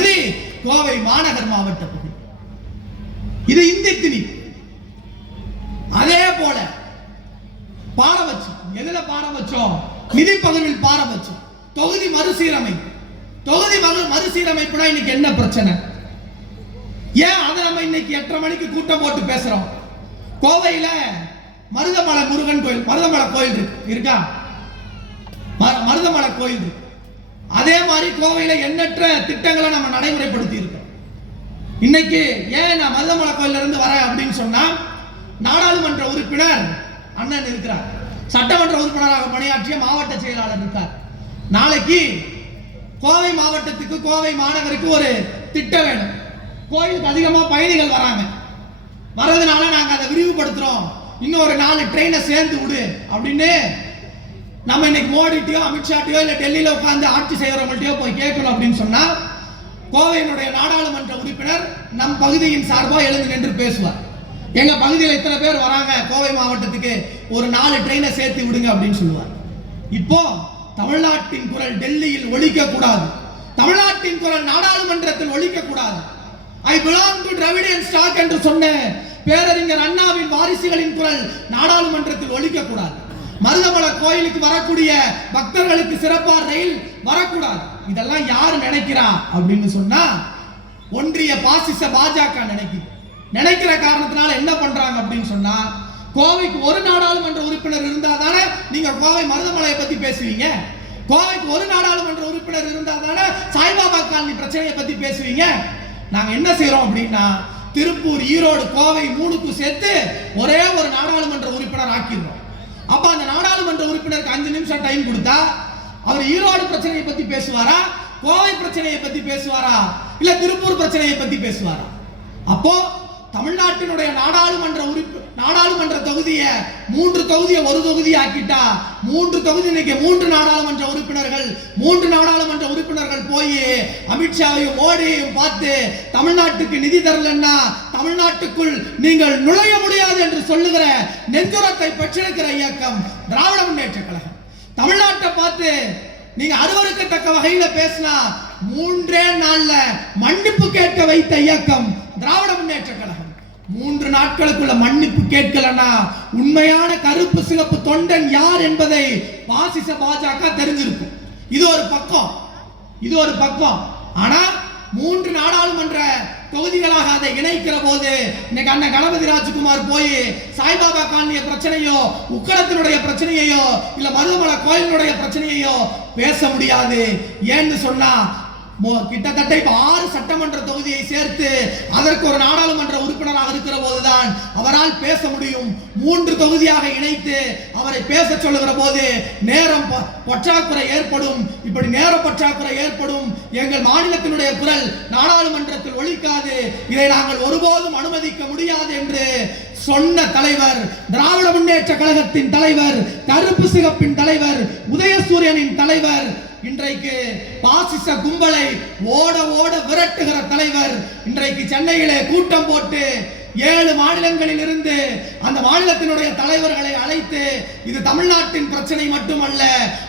பகுதி கோவை மாநகர் மாவட்ட பகுதி. இது இந்தி திணி அதே போல பாடம் வச்சோம் எதுல பாடம் வச்சோம் நிதி பகிர்வில் பாடம் வச்சோம் தொகுதி மறுசீரமைப்பு. தொகுதி மறு மறுசீரமைப்புனா இன்னைக்கு என்ன பிரச்சனை? ஏன் அதை நம்ம இன்னைக்கு எட்டரை மணிக்கு கூட்டம் போட்டு பேசுறோம்? கோவையில மருதமலை முருகன் கோயில் மருதமலை கோயில் இருக்கு இருக்கா? மருதமலை கோயில் இருக்கு. அதே மாதிரி கோவையில் எண்ணற்ற திட்டங்களை நம்ம நடைமுறைப்படுத்தி இருக்கோம் இன்னைக்கு ஏன் நான் மருதமலை கோயில்ல இருந்து வரேன் அப்படின்னு சொன்னால் நாடாளுமன்ற உறுப்பினர் அண்ணன் இருக்கிறார். சட்டமன்ற உறுப்பினராக பணியாற்றிய மாவட்ட செயலாளர் இருக்கார். நாளைக்கு கோவை மாவட்டத்துக்கு கோவை மாநகருக்கு ஒரு திட்டம் வேணும். கோயிலுக்கு அதிகமாக பயணிகள் வராங்க. வர்றதுனால நாங்கள் அதை விரிவுபடுத்துகிறோம் இன்னும் ஒரு நாலு ட்ரெயினை சேர்ந்து விடு அப்படின்னு நம்ம இன்னைக்கு மோடிட்டியோ அமித்ஷாட்டியோ இல்லை டெல்லியில் உட்காந்து ஆட்சி செய்கிறவங்கள்ட்டையோ போய் கேட்கணும் அப்படின்னு சொன்னால் கோவையினுடைய நாடாளுமன்ற உறுப்பினர் நம் பகுதியின் சார்பாக எழுந்து நின்று பேசுவார். எங்கள் பகுதியில் இத்தனை பேர் வராங்க கோவை மாவட்டத்துக்கு ஒரு நாலு ட்ரெயினை சேர்த்து விடுங்க அப்படின்னு சொல்லுவார். இப்போ தமிழ்நாட்டின் குரல் டெல்லியில் ஒழிக்கக்கூடாது. தமிழ்நாட்டின் குரல் நாடாளுமன்றத்தில் ஒழிக்கக்கூடாது. I belong to Dravidian stock என்று சொன்ன பேரறிஞர் அண்ணாவின் வாரிசுகளின் குரல் நாடாளுமன்றத்தில் ஒழிக்கக்கூடாது. மருதமலை கோயிலுக்கு வரக்கூடிய பக்தர்களுக்கு சிறப்பா ரயில் வரக்கூடாது. இதெல்லாம் யார் நினைக்கிறா? அப்படின்னு சொன்னா ஒன்றிய பாசிச பாஜக நினைக்குது. நினைக்கிற காரணத்தினால என்ன பண்றாங்க அப்படின்னு சொன்னா கோவைக்கு ஒரு நாடாளுமன்ற உறுப்பினர் இருந்தா தானே நீங்க கோவை மருதமலையை பத்தி பேசுவீங்க? கோவைக்கு ஒரு நாடாளுமன்ற உறுப்பினர் இருந்தா தானே சாய்பாபா காலனி பிரச்சனையை பத்தி பேசுவீங்க? நாங்க என்ன செய்யறோம் அப்படின்னா திருப்பூர் ஈரோடு கோவை மூணுக்கும் சேர்த்து ஒரே ஒரு நாடாளுமன்ற உறுப்பினர் ஆக்கிடுறோம். அப்ப அந்த நாடாளுமன்ற உறுப்பினருக்கு அஞ்சு நிமிஷம் டைம் கொடுத்தா அவர் ஈரோடு பிரச்சனையை பத்தி பேசுவாரா? கோவை பிரச்சனையை பத்தி பேசுவாரா? இல்ல திருப்பூர் பிரச்சனையை பத்தி பேசுவாரா? அப்போ தமிழ்நாட்டினுடைய நாடாளுமன்ற உறுப்பு நாடாளுமன்ற தொகுதியை மூன்று தொகுதியை ஒரு தொகுதி ஆக்கிட்டா மூன்று தொகுதி இன்னைக்கு மூன்று நாடாளுமன்ற உறுப்பினர்கள் மூன்று நாடாளுமன்ற உறுப்பினர்கள் போய் அமித்ஷாவையும் மோடியையும் பார்த்து தமிழ்நாட்டுக்கு நிதி தரலன்னா தமிழ்நாட்டுக்குள் நீங்கள் நுழைய முடியாது என்று சொல்லுகிற நெஞ்சுரத்தை பெற்றிருக்கிற இயக்கம் திராவிட முன்னேற்ற கழகம். தமிழ்நாட்டை பார்த்து நீங்க அருவருக்கத்தக்க வகையில பேசினா மூன்றே நாள்ல மன்னிப்பு கேட்க வைத்த இயக்கம் திராவிட முன்னேற்ற கழகம். மூன்று நாட்களுக்குள்ள மன்னிப்பு கேட்கலனா உண்மையான கருப்பு சிகப்பு தொண்டன் யார் என்பதை பாசிச பாஜக தெரிஞ்சிருக்கும். இது ஒரு பக்கம். இது ஒரு பக்கம். ஆனா மூன்று நாடாளுமன்ற தொகுதிகளாக அதை இணைக்கிற போது இன்னைக்கு அண்ணன் கணபதி ராஜ்குமார் போய் சாய்பாபா காலனிய பிரச்சனையோ உக்கடத்தினுடைய பிரச்சனையையோ இல்ல மருதமலை கோயிலினுடைய பிரச்சனையையோ பேச முடியாது. ஏன்னு சொன்னா கிட்டத்தட்ட இப்ப ஆறு சட்டமன்ற தொகுதியை சேர்த்து அதற்கு ஒரு நாடாளுமன்ற உறுப்பினராக இருக்கிற போதுதான் அவரால் பேச முடியும். மூன்று தொகுதியாக இணைத்து அவரை பேச சொல்லுகிற போது நேரம் பற்றாக்குறை ஏற்படும். இப்படி நேர பற்றாக்குறை ஏற்படும். எங்கள் மாநிலத்தினுடைய குரல் நாடாளுமன்றத்தில் ஒழிக்காது. இதை நாங்கள் ஒருபோதும் அனுமதிக்க முடியாது என்று சொன்ன தலைவர் திராவிட முன்னேற்ற கழகத்தின் தலைவர் கருப்பு சிகப்பின் தலைவர் உதயசூரியனின் தலைவர் இன்றைக்கு பாசிச கும்பலை ஓட ஓட விரட்டுகிற தலைவர் இன்றைக்கு சென்னையிலே கூட்டம் போட்டு ஏழு மாநிலங்களில் இருந்து அந்த மாநிலத்தினுடைய தலைவர்களை அழைத்து இது தமிழ்நாட்டின் பிரச்சனை மட்டுமல்ல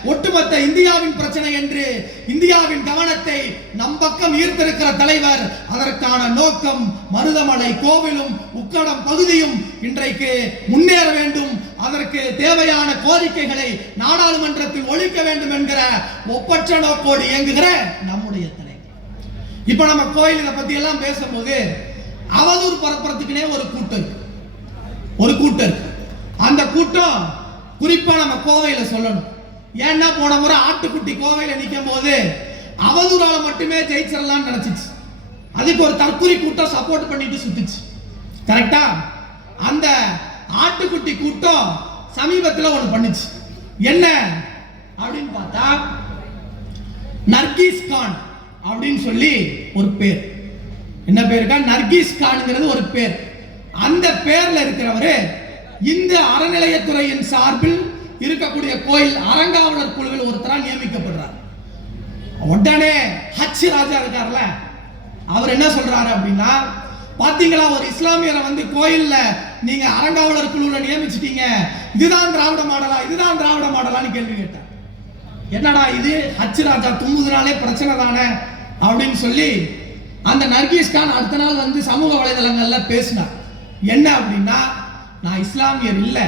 ஒட்டுமொத்த இந்தியாவின் பிரச்சனை என்று இந்தியாவின் கவனத்தை நம் பக்கம் ஈர்த்திருக்கிற தலைவர் அதற்கான நோக்கம் மருதமலை கோவிலும் உக்கடம் பகுதியும் இன்றைக்கு முன்னேற வேண்டும் அதற்கு தேவையான கோரிக்கைகளை நாடாளுமன்றத்தில் ஒழிக்க வேண்டும் என்கிற ஒப்பற்ற நோக்கோடு இயங்குகிற நம்முடைய தலை இப்ப நம்ம கோயில் இதை பத்தி எல்லாம் பேசும்போது அவதூறு பரப்புறதுக்குனே ஒரு கூட்டம் ஒரு கூட்டம் அந்த கூட்டம் குறிப்பா நம்ம கோவையில சொல்லணும். ஏன்னா போன முறை ஆட்டுக்குட்டி கோவையில நிற்கும் போது அவதூறால மட்டுமே ஜெயிச்சிடலாம்னு நினைச்சிச்சு. அதுக்கு ஒரு தற்குறி கூட்டம் சப்போர்ட் பண்ணிட்டு சுத்துச்சு. கரெக்டா அந்த ஆட்டுக்குட்டி கூட்டம் சமீபத்தில் ஒன்று பண்ணுச்சு. என்ன? அப்படின்னு பார்த்தா நர்கீஸ் கான் அப்படின்னு சொல்லி ஒரு பேர். என்ன பேருக்கா நர்கீஸ் கான்ங்கிறது ஒரு பேர். அந்த பேர்ல இருக்கிறவர் இந்த அறநிலையத்துறையின் சார்பில் இருக்கக்கூடிய கோயில் அரங்காவலர் குழுவில் ஒருத்தரா நியமிக்கப்படுறார். உடனே ஹச் ராஜா இருக்கார்ல அவர் என்ன சொல்றாரு அப்படின்னா பாத்தீங்களா ஒரு இஸ்லாமியரை வந்து கோயில்ல நீங்க அறங்காவலர் குழுல நியமிச்சிட்டீங்க. இதுதான் திராவிட மாடலா இதுதான் திராவிட மாடலான்னு கேள்வி கேட்டார் என்னடா இது? ஹச் ராஜா தும்புதுனாலே பிரச்சனை தானே? அப்படின்னு சொல்லி அந்த நர்கீஸ் கான் அடுத்த நாள் வந்து சமூக வலைதளங்கள்ல பேசினார். என்ன அப்படின்னா நான் இஸ்லாமியர் இல்லை.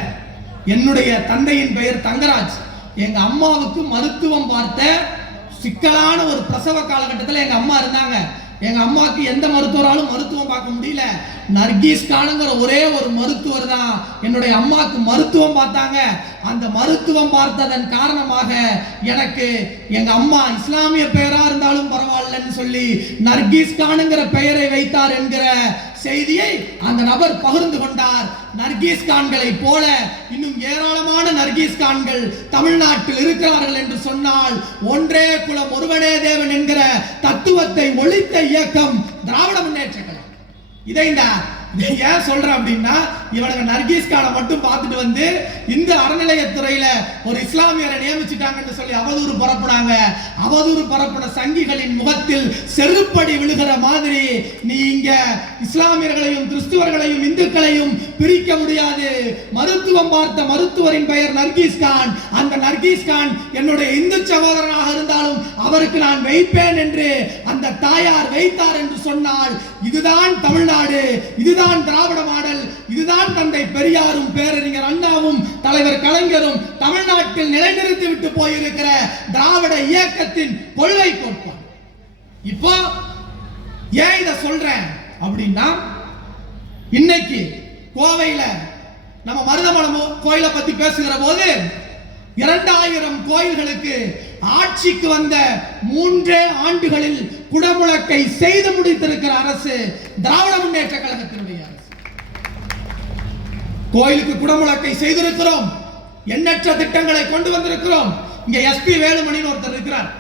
என்னுடைய தந்தையின் பெயர் தங்கராஜ். எங்க அம்மாவுக்கு மருத்துவம் பார்த்த சிக்கலான ஒரு பிரசவ காலகட்டத்தில் எங்க அம்மா இருந்தாங்க. எங்க அம்மாவுக்கு எந்த மருத்துவராலும் மருத்துவம் பார்க்க முடியல. நர்கீஸ் கானுங்கிற ஒரே ஒரு மருத்துவர் தான் என்னுடைய அம்மாவுக்கு மருத்துவம் பார்த்தாங்க. அந்த மருத்துவம் பார்த்ததன் காரணமாக எனக்கு எங்க அம்மா இஸ்லாமிய பெயரா இருந்தாலும் பரவாயில்லன்னு சொல்லி நர்கீஸ் கானுங்கிற பெயரை வைத்தார் என்கிற செய்தியை அந்த நபர் பகிர்ந்து கொண்டார். நர்கீஸ் கான்களை போல இன்னும் ஏராளமான நர்கீஸ் கான்கள் தமிழ்நாட்டில் இருக்கிறார்கள் என்று சொன்னால் ஒன்றே குலம் ஒருவனே தேவன் என்கிற தத்துவத்தை ஒழித்த இயக்கம் திராவிட முன்னேற்ற கழகம் இதை இந்த நீ ஏன் சொல்றேன் அப்படின்னா இவனுங்க நர்கீஸ் கானை மட்டும் பார்த்துட்டு வந்து இந்த அறநிலையத்துறையில ஒரு இஸ்லாமியரை நியமிச்சுட்டாங்கன்னு சொல்லி அவதூறு பரப்புனாங்க அவதூறு பரப்புன சங்கிகளின் முகத்தில் செருப்படி விழுகிற மாதிரி நீ இங்க இஸ்லாமியர்களையும் கிறிஸ்துவர்களையும் இந்துக்களையும் பிரிக்க முடியாது. மருத்துவம் பார்த்த மருத்துவரின் பெயர் நர்கீஸ் கான். அந்த நர்கீஸ் கான் என்னுடைய இந்து சகோதரனாக இருந்தாலும் அவருக்கு நான் வைப்பேன் என்று அந்த தாயார் வைத்தார் என்று சொன்னால் இதுதான் தமிழ்நாடு இதுதான் திராவிட மாடல் இதுதான் தந்தை பெரியாரும் பேரறிஞர் அண்ணாவும் தலைவர் கலைஞரும் தமிழ்நாட்டில் நிலைநிறுத்தி விட்டு போயிருக்கிற திராவிட இயக்கத்தின் கொள்கை கோட்பாடு. இப்போ ஏன் இதை சொல்றேன் அப்படின்னா இன்னைக்கு கோவையில நம்ம மருதமலம் கோயிலை பத்தி பேசுகிற போது இரண்டாயிரம் கோயில்களுக்கு ஆட்சிக்கு வந்த மூன்றே ஆண்டுகளில் குடமுழக்கை செய்து முடித்திருக்கிற அரசு திராவிட முன்னேற்ற கழகத்தினுடைய அரசு. கோயிலுக்கு குடமுழக்கை செய்திருக்கிறோம். எண்ணற்ற திட்டங்களை கொண்டு வந்திருக்கிறோம். இங்க எஸ்பி வேலுமணின்னு ஒருத்தர் இருக்கிறார்.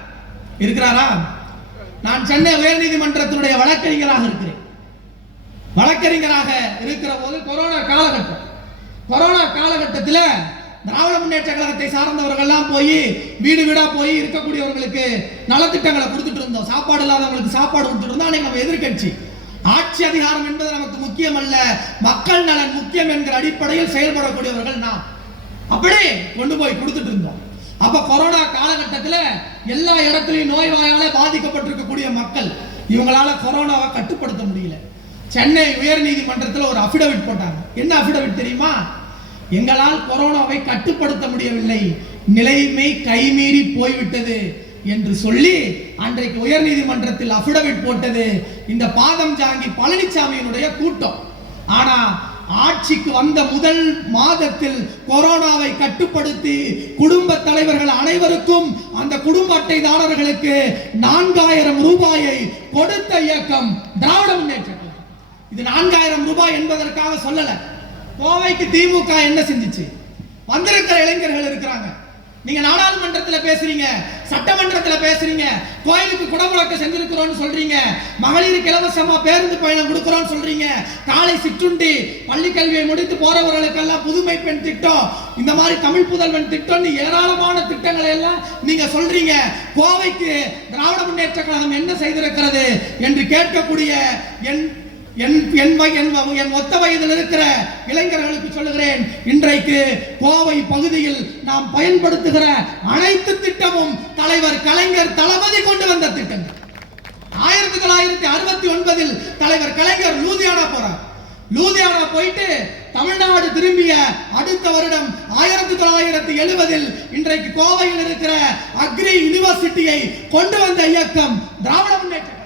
இருக்கிறாரா? நான் சென்னை உயர்நீதிமன்றத்தினுடைய வழக்கறிஞராக இருக்கிறேன். வழக்கறிஞராக இருக்கிற போது கொரோனா காலகட்டம். கொரோனா காலகட்டத்தில் திராவிட முன்னேற்ற கழகத்தை சார்ந்தவர்கள்லாம் போய் வீடு வீடா போய் இருக்கக்கூடியவர்களுக்கு நலத்திட்டங்களை கொடுத்துட்டு இருந்தோம். சாப்பாடு இல்லாதவங்களுக்கு சாப்பாடு கொடுத்துட்டு இருந்தோம் அன்னைக்கு நம்ம எதிர்க்கட்சி. ஆட்சி அதிகாரம் என்பது நமக்கு முக்கியம் அல்ல மக்கள் நலன் முக்கியம் என்கிற அடிப்படையில் செயல்படக்கூடியவர்கள் நாம். அப்படி கொண்டு போய் கொடுத்துட்டு இருந்தோம். அப்ப கொரோனா காலகட்டத்தில் எல்லா இடத்துலையும் நோய்வாயால பாதிக்கப்பட்டிருக்கக்கூடிய மக்கள் இவங்களால கொரோனாவை கட்டுப்படுத்த முடியல. சென்னை உயர் நீதிமன்றத்தில் ஒரு அபிடவிட் போட்டாங்க. என்ன அபிடவிட் தெரியுமா? எங்களால் கொரோனாவை கட்டுப்படுத்த முடியவில்லை. நிலைமை கைமீறி போய்விட்டது என்று சொல்லி அன்றைக்கு உயர் நீதிமன்றத்தில் அபிடவிட் போட்டது. இந்த பாதம் ஜாங்கி பழனிசாமியினுடைய கூட்டம். ஆனா ஆட்சிக்கு வந்த முதல் மாதத்தில் கொரோனாவை கட்டுப்படுத்தி குடும்ப தலைவர்கள் அனைவருக்கும் அந்த குடும்ப அட்டைதாரர்களுக்கு நான்காயிரம் ரூபாயை கொடுத்த இயக்கம் திராவிட முன்னேற்ற இது நான்காயிரம் ரூபாய் என்பதற்காக சொல்லலை. கோவைக்கு திமுக என்ன செஞ்சிச்சு? வந்திருக்கிற இளைஞர்கள் இருக்கிறாங்க. நீங்க நாடாளுமன்றத்துல பேசுறீங்க சட்டமன்றத்துல பேசுறீங்க கோயிலுக்கு குடமுழக்க செஞ்சிருக்கிறோம்னு சொல்றீங்க மகளிருக்கு இலவசமா பேருந்து பயணம் கொடுக்கிறோம்னு சொல்றீங்க காலை சிற்றுண்டி பள்ளி கல்வியை முடித்து போறவர்களுக்கெல்லாம் புதுமை பெண் திட்டம் இந்த மாதிரி தமிழ் புதல்வன் திட்டம்னு ஏராளமான திட்டங்களை எல்லாம் நீங்க சொல்றீங்க. கோவைக்கு திராவிட முன்னேற்ற கழகம் என்ன செய்திருக்கிறது என்று கேட்கக்கூடிய என் என் என் என் என் ஒத்த வயதில் இருக்கிற இளைஞர்களுக்கு சொல்லுகிறேன் இன்றைக்கு கோவை பகுதியில் நாம் பயன்படுத்துகிற அனைத்து திட்டமும் தலைவர் கலைஞர் தளபதி கொண்டு வந்த திட்டம். ஆயிரத்தி தொள்ளாயிரத்தி அறுபத்தி ஒன்பதில் தலைவர் கலைஞர் லூதியானா போறார். லூதியானா போயிட்டு தமிழ்நாடு திரும்பிய அடுத்த வருடம் ஆயிரத்தி தொள்ளாயிரத்தி எழுபதில் இன்றைக்கு கோவையில் இருக்கிற அக்ரி யூனிவர்சிட்டியை கொண்டு வந்த இயக்கம் திராவிட முன்னேற்ற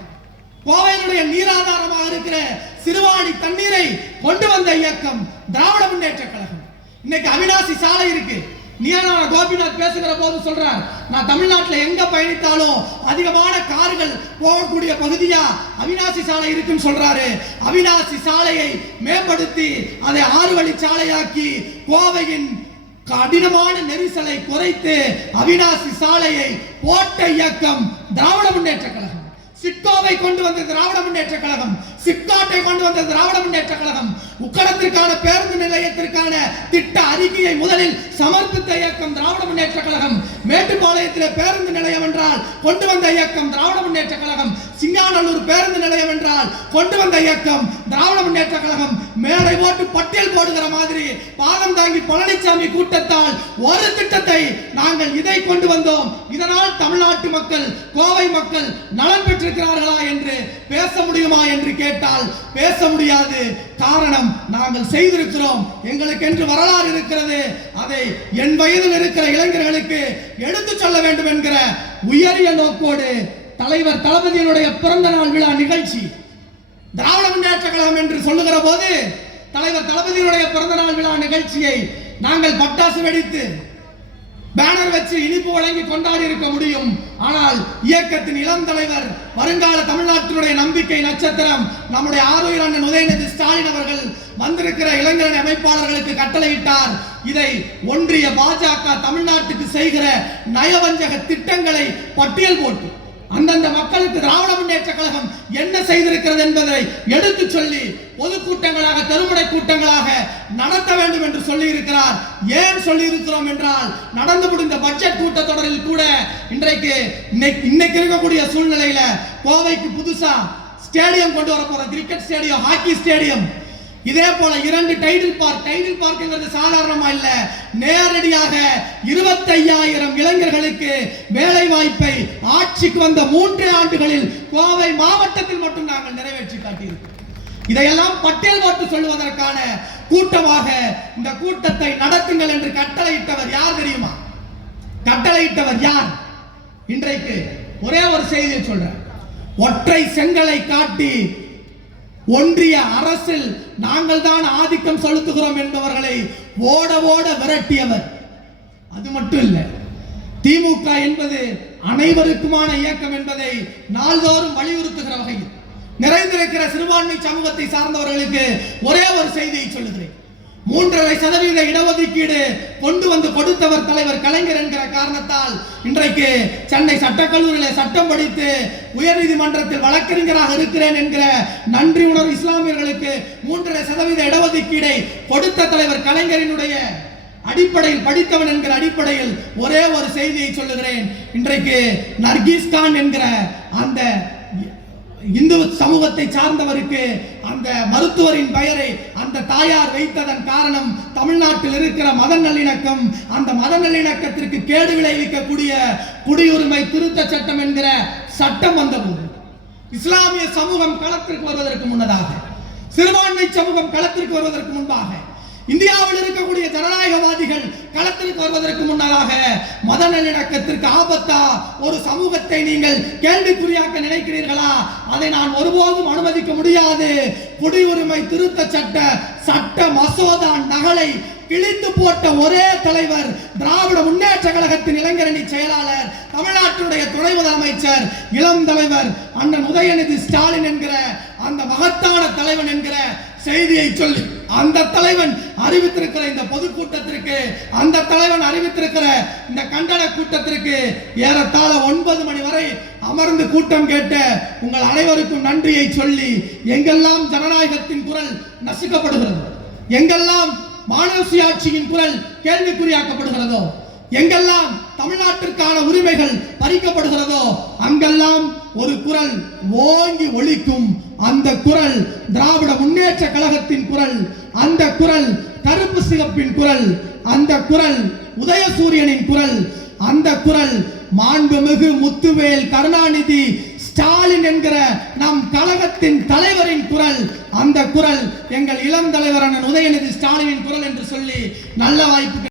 கோவையினுடைய நீராதாரமாக இருக்கிற சிறுவாணி தண்ணீரை கொண்டு வந்த இயக்கம் திராவிட முன்னேற்ற கழகம். இன்னைக்கு அவினாசி சாலை இருக்கு. நீரான கோபிநாத் பேசுகிற போது சொல்றார் நான் தமிழ்நாட்டில் எங்க பயணித்தாலும் அதிகமான கார்கள் போகக்கூடிய பகுதியா அவினாசி சாலை இருக்குன்னு சொல்றாரு. அவினாசி சாலையை மேம்படுத்தி அதை ஆறு வழி சாலையாக்கி கோவையின் கடினமான நெரிசலை குறைத்து அவினாசி சாலையை போட்ட இயக்கம் திராவிட முன்னேற்ற கழகம். சிட்கோவை கொண்டு வந்த திராவிட முன்னேற்ற கழகம் சிப்காட்டை கொண்டு வந்த திராவிட முன்னேற்ற கழகம் உக்கடத்திற்கான பேருந்து நிலையத்திற்கான திட்ட அறிக்கையை முதலில் சமர்ப்பித்த இயக்கம் திராவிட முன்னேற்ற கழகம். மேட்டுப்பாளையத்தில் பேருந்து நிலையம் என்றால் கொண்டு வந்த இயக்கம் திராவிட முன்னேற்ற கழகம். சிங்காநல்லூர் பேருந்து நிலையம் என்றால் கொண்டு வந்த இயக்கம் திராவிட முன்னேற்ற கழகம். மேடை போட்டு பட்டியல் போடுகிற மாதிரி பாதம் தாங்கி பழனிசாமி கூட்டத்தால் ஒரு திட்டத்தை நாங்கள் இதை கொண்டு வந்தோம். இதனால் தமிழ்நாட்டு மக்கள் கோவை மக்கள் நலன் பெற்றிருக்கிறார்களா என்று பேச முடியுமா என்று கேட்டால் பேச முடியாது. காரணம் நாங்கள் செய்திருக்கிறோம். எங்களுக்கு என்று வரலாறு இருக்கிறது. அதை என் வயதில் இருக்கிற இளைஞர்களுக்கு எடுத்து சொல்ல வேண்டும் என்கிற உயரிய நோக்கோடு தலைவர் தளபதியினுடைய பிறந்த நாள் விழா நிகழ்ச்சி திராவிட முன்னேற்ற கழகம் என்று சொல்லுகிற போது தலைவர் தளபதியினுடைய பிறந்தநாள் விழா நிகழ்ச்சியை நாங்கள் பட்டாசு வெடித்து பேனர் வச்சு இனிப்பு வழங்கி கொண்டாடி இருக்க முடியும். ஆனால் இயக்கத்தின் இளம் தலைவர் வருங்கால தமிழ்நாட்டினுடைய நம்பிக்கை நட்சத்திரம் நம்முடைய ஆரோக்கிய அண்ணன் உதயநிதி ஸ்டாலின் அவர்கள் வந்திருக்கிற இளைஞரணி அமைப்பாளர்களுக்கு கட்டளையிட்டார். இதை ஒன்றிய பாஜக தமிழ்நாட்டுக்கு செய்கிற நயவஞ்சக திட்டங்களை பட்டியல் போட்டு அந்தந்த மக்களுக்கு திராவிட முன்னேற்ற கழகம் என்ன செய்திருக்கிறது என்பதை எடுத்து சொல்லி பொதுக்கூட்டங்களாக தெருமுறை கூட்டங்களாக நடத்த வேண்டும் என்று சொல்லி இருக்கிறார் ஏன் சொல்லி இருக்கிறோம் என்றால் நடந்து முடிந்த பட்ஜெட் கூட்டத்தொடரில் கூட இன்றைக்கு இன்னைக்கு இருக்கக்கூடிய சூழ்நிலையில கோவைக்கு புதுசா ஸ்டேடியம் கொண்டு வர போற கிரிக்கெட் ஸ்டேடியம் ஹாக்கி ஸ்டேடியம் இதே போல இரண்டு டைடில் பார்க் டைடில் பார்க்குங்கிறது சாதாரணமா இல்ல. நேரடியாக இருபத்தையாயிரம் இளைஞர்களுக்கு வேலை வாய்ப்பை ஆட்சிக்கு வந்த மூன்று ஆண்டுகளில் கோவை மாவட்டத்தில் மட்டும் நாங்கள் நிறைவேற்றி காட்டியிருக்கிறோம். இதையெல்லாம் பட்டியல் போட்டு சொல்லுவதற்கான கூட்டமாக இந்த கூட்டத்தை நடத்துங்கள் என்று கட்டளையிட்டவர் யார் தெரியுமா? கட்டளையிட்டவர் யார்? இன்றைக்கு ஒரே ஒரு செய்தியை சொல்றேன். ஒற்றை செங்கலை காட்டி ஒன்றிய அரசில் நாங்கள் தான் ஆதிக்கம் செலுத்துகிறோம் என்பவர்களை ஓட ஓட விரட்டியவர். அது மட்டும் இல்லை திமுக என்பது அனைவருக்குமான இயக்கம் என்பதை நாள்தோறும் வலியுறுத்துகிற வகையில் நிறைந்திருக்கிற சிறுபான்மை சமூகத்தை சார்ந்தவர்களுக்கு ஒரே ஒரு செய்தியை சொல்லுகிறேன். மூன்றரை சதவீத இடஒதுக்கீடு கொண்டு வந்து கொடுத்தவர் தலைவர் கலைஞர் என்கிற காரணத்தால் இன்றைக்கு சென்னை சட்டக்கல்லூரியில் சட்டம் படித்து உயர்நீதிமன்றத்தில் வழக்கறிஞராக இருக்கிறேன் என்கிற நன்றி உணர்வு இஸ்லாமியர்களுக்கு மூன்றரை சதவீத இடஒதுக்கீடை கொடுத்த தலைவர் கலைஞரினுடைய அடிப்படையில் படித்தவன் என்கிற அடிப்படையில் ஒரே ஒரு செய்தியை சொல்லுகிறேன். இன்றைக்கு நர்கீஸ் கான் என்கிற அந்த இந்து சமூகத்தை சார்ந்தவருக்கு அந்த மருத்துவரின் பெயரை அந்த தாயார் வைத்ததன் காரணம் தமிழ்நாட்டில் இருக்கிற மத நல்லிணக்கம் அந்த மத நல்லிணக்கத்திற்கு கேடு விளைவிக்கக்கூடிய குடியுரிமை திருத்த சட்டம் என்கிற சட்டம் வந்தபோது இஸ்லாமிய சமூகம் களத்திற்கு வருவதற்கு முன்னதாக சிறுபான்மை சமூகம் களத்திற்கு வருவதற்கு முன்பாக இந்தியாவில் இருக்கக்கூடிய ஜனநாயகவாதிகள் களத்திற்கு வருவதற்கு முன்னதாக மத நல்லிணக்கத்திற்கு ஆபத்தா ஒரு சமூகத்தை நீங்கள் கேள்விக்குறியாக்க நினைக்கிறீர்களா? அதை நான் ஒருபோதும் அனுமதிக்க முடியாது. குடியுரிமை திருத்த சட்ட சட்ட மசோதா நகலை கிழித்து போட்ட ஒரே தலைவர் திராவிட முன்னேற்ற கழகத்தின் இளைஞரணி செயலாளர் தமிழ்நாட்டினுடைய துணை முதலமைச்சர் இளம் தலைவர் அண்ணன் உதயநிதி ஸ்டாலின் என்கிற அந்த மகத்தான தலைவன் என்கிற செய்தியை சொல்லி அந்த தலைவன் அறிவித்திருக்கிற இந்த பொதுக்கூட்டத்திற்கு அந்த தலைவன் அறிவித்திருக்கிற இந்த கண்டன கூட்டத்திற்கு ஏறத்தாழ ஒன்பது மணி வரை அமர்ந்து கூட்டம் கேட்ட உங்கள் அனைவருக்கும் நன்றியை சொல்லி எங்கெல்லாம் ஜனநாயகத்தின் குரல் நசுக்கப்படுகிறது எங்கெல்லாம் மாணவ சுயாட்சியின் குரல் கேள்விக்குறியாக்கப்படுகிறதோ எங்கெல்லாம் தமிழ்நாட்டிற்கான உரிமைகள் பறிக்கப்படுகிறதோ அங்கெல்லாம் ஒரு குரல் ஓங்கி ஒழிக்கும் அந்த குரல் திராவிட முன்னேற்ற கழகத்தின் குரல் அந்த குரல் கருப்பு சிகப்பின் குரல் அந்த குரல் உதயசூரியனின் குரல் அந்த குரல் மாண்புமிகு முத்துவேல் கருணாநிதி ஸ்டாலின் என்கிற நம் கழகத்தின் தலைவரின் குரல் அந்த குரல் எங்கள் இளம் தலைவரான உதயநிதி ஸ்டாலினின் குரல் என்று சொல்லி நல்ல வாய்ப்பு